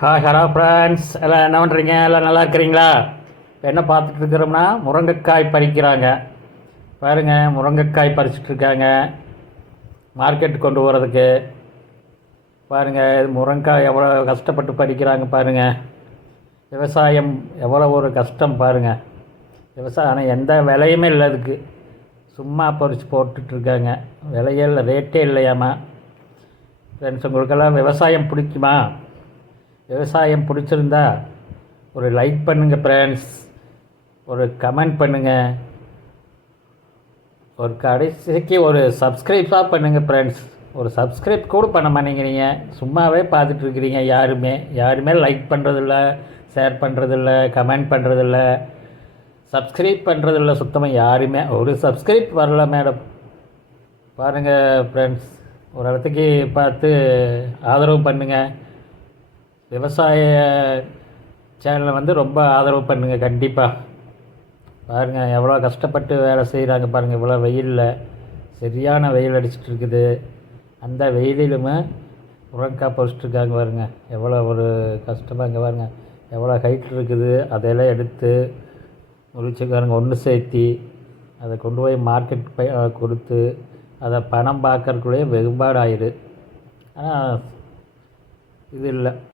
Hi hello friends எல்லாம் என்ன பண்ணுறீங்க எல்லாம் நல்லா இருக்கிறீங்களா? இப்போ என்ன பார்த்துட்டு இருக்கிறோம்னா முருங்கைக்காய் பறிக்கிறாங்க. பாருங்கள் முருங்கைக்காய் பறிச்சிட்டு இருக்காங்க. மார்க்கெட் கொண்டு போகிறதுக்கு பாருங்கள் இது முருங்கைக்காய் எவ்வளோ கஷ்டப்பட்டு பறிக்கிறாங்க பாருங்கள் விவசாயம் எவ்வளோ ஒரு கஷ்டம் பாருங்கள் விவசாயம் ஆனால் எந்த விலையுமே இல்லை அதுக்கு. சும்மா பறித்து போட்டுட்ருக்காங்க விலையே இல்லை ரேட்டே இல்லையாம்மா. ஃப்ரெண்ட்ஸ் உங்களுக்கெல்லாம் விவசாயம் பிடிக்குமா? விவசாயம் பிடிச்சிருந்தா ஒரு லைக் பண்ணுங்கள் ஃப்ரெண்ட்ஸ் ஒரு கமெண்ட் பண்ணுங்கள் ஒரு கடைசிக்கு ஒரு சப்ஸ்கிரைப்பாக பண்ணுங்கள் ஃப்ரெண்ட்ஸ் ஒரு சப்ஸ்கிரைப் கூட பண்ண மாட்டேங்கிறீங்க. சும்மாவே பார்த்துட்ருக்கிறீங்க யாருமே. யாருமே லைக் பண்ணுறதில்ல ஷேர் பண்ணுறதில்ல கமெண்ட் பண்ணுறதில்ல சப்ஸ்கிரைப் பண்ணுறதில்ல சுத்தமாக யாருமே. ஒரு சப்ஸ்கிரைப் வரல மேடம் பாருங்கள் ஃப்ரெண்ட்ஸ் ஒரு இடத்துக்கு பார்த்து ஆதரவு பண்ணுங்கள் விவசாய சேனலை வந்து ரொம்ப ஆதரவு பண்ணுங்கள் கண்டிப்பாக பாருங்கள் எவ்வளோ கஷ்டப்பட்டு வேலை செய்கிறாங்க பாருங்கள் இவ்வளோ வெயிலில். சரியான வெயில் அடிச்சிட்டு இருக்குது. அந்த வெயிலிலுமே உரங்காய் பறிச்சிட்ருக்காங்க பாருங்க. எவ்வளோ ஒரு கஷ்டமாக இங்கே பாருங்க. எவ்வளோ ஹைட் இருக்குது அதையெல்லாம் எடுத்து முறிச்சுக்காரங்க ஒன்று சேர்த்தி அதை கொண்டு போய் மார்க்கெட் போய் கொடுத்து அதை பணம் பார்க்கறக்குள்ளேயே வெகும்பாடு ஆயிடு ஆனால் இது இல்லை.